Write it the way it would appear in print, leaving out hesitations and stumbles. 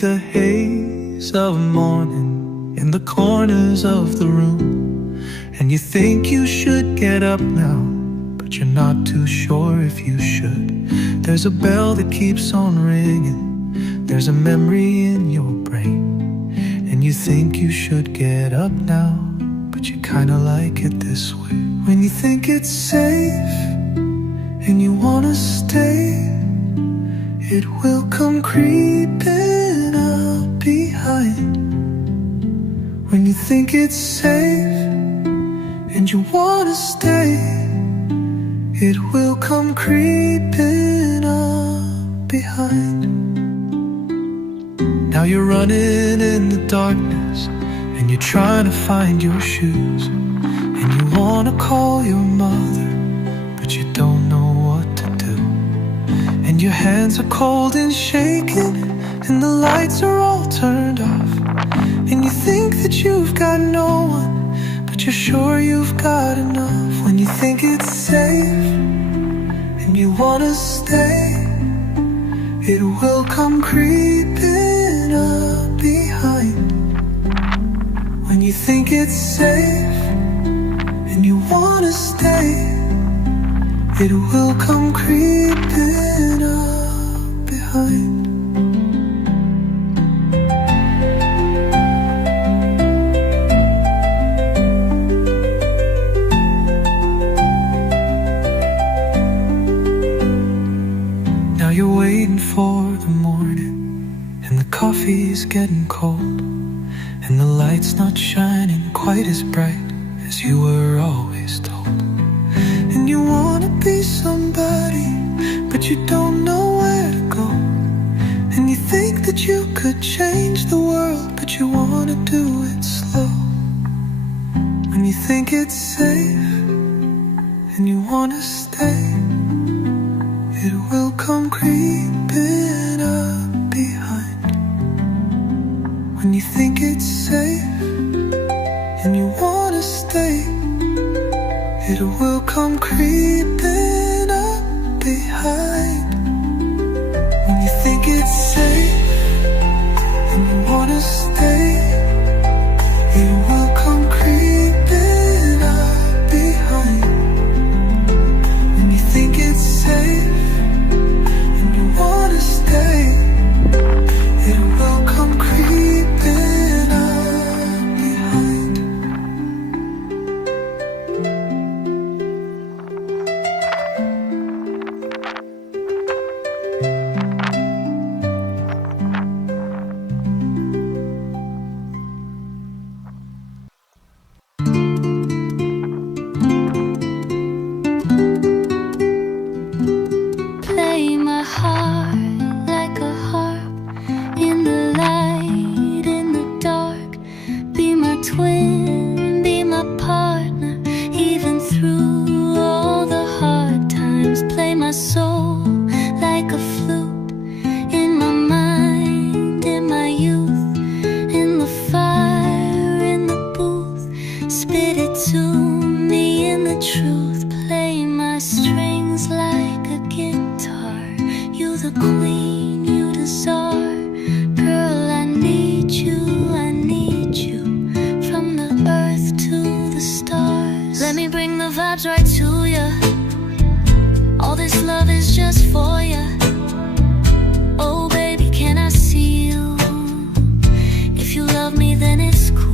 the haze of morning in the corners of the room, and you think you should get up now, but you're not too sure if you should. There's a bell that keeps on ringing, there's a memory in your brain, and you think you should get up now, but you kinda like it this way. When you think it's safe and you wanna stay, it will come creeping up behind. When you think it's safe and you wanna stay, it will come creeping up behind. Now you're running in the darkness and you're trying to find your shoes, and you wanna call your mother, but you don't know what to do. And your hands are cold and shaking, and the lights are all turned off, and you think that you've got no one, but you're sure you've got enough. When you think it's safe and you wanna stay, it will come creeping up behind. When you think it's safe and you wanna stay, it will come creeping up behind. Now you're waiting for the morning, and the coffee's getting cold, and the light's not shining quite as bright as you were always told. And you wanna be somebody, but you don't know where to go. And you think that you could change the world, but you wanna do it slow. When you think it's safe and you wanna stay, it will come creeping up behind. When you think it's safe and you wanna stay, it will come creeping up behind. When you think it's safe and you wanna stay, it will come creeping up behind. When you think it's safe and you wanna stay, it will come creeping up behind. Play my heart like a harp, in the light, in the dark. Be my twin, be my partner, even through all the hard times. Play my soul like a flute, in my mind, in my youth, in the fire, in the booth. Spit it to me in the truth. Play my strings like a guitar. You the queen, you the czar. Girl, I need you, from the earth to the stars. Let me bring the vibes right to ya. All this love is just for ya. Oh baby, can I see you? If you love me, then it's cool.